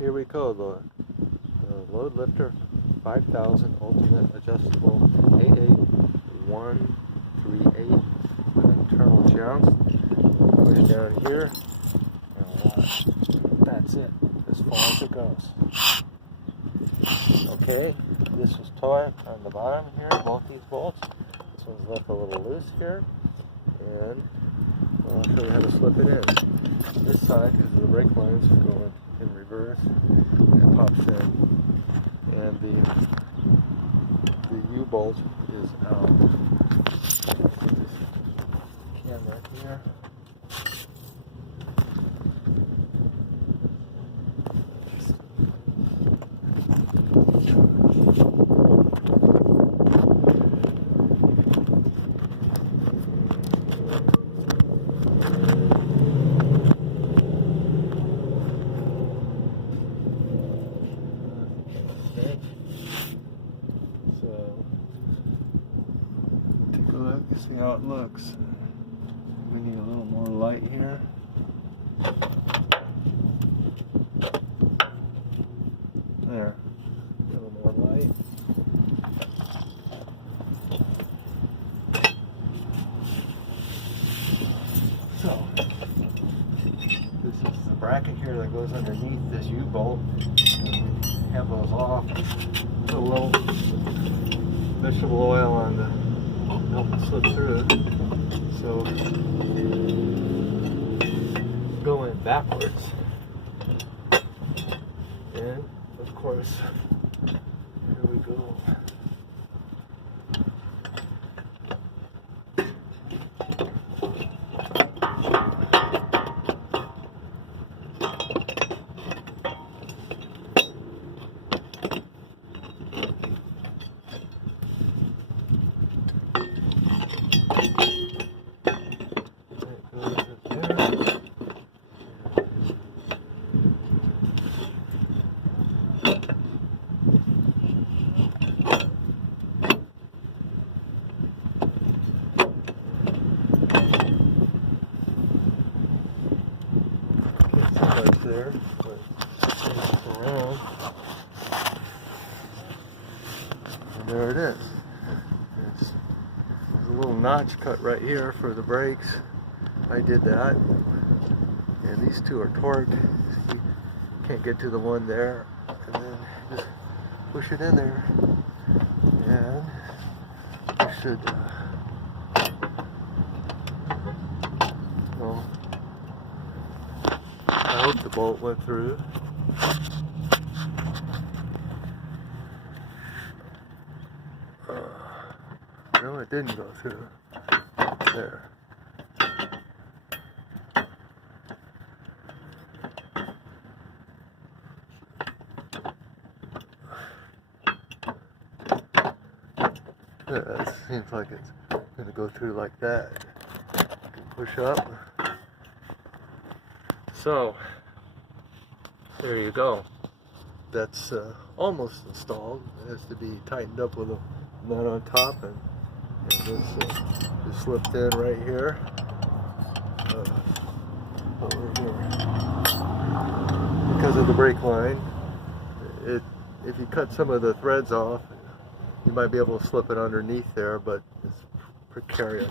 Here we go, the load lifter 5000 ultimate adjustable 88138 internal jounce. Push down here, and that's it, as far as it goes. Okay, this was torqued on the bottom here, both these bolts. This one's left a little loose here, and I'll show you how to slip it in. This side, because the brake lines are going in reverse, it pops in, and the U-bolt is out. Put this camera here. Look, see how it looks. We need a little more light here. There, a little more light. So, this is the bracket here that goes underneath this U-bolt. Have those off. Put a little vegetable oil on the help it slip through. So going backwards, and of course here we go. Right there, but it's around, and there it is. There's a little notch cut right here for the brakes. I did that, and these two are torqued. You can't get to the one there, and then just push it in there, and you should I hope the bolt went through. No, it didn't go through. There. Yeah, it seems like it's going to go through like that. You can push up. So, there you go. That's almost installed. It has to be tightened up with a nut on top, and this just slipped in right here. Over here. Because of the brake line, if you cut some of the threads off, you might be able to slip it underneath there, but it's precarious.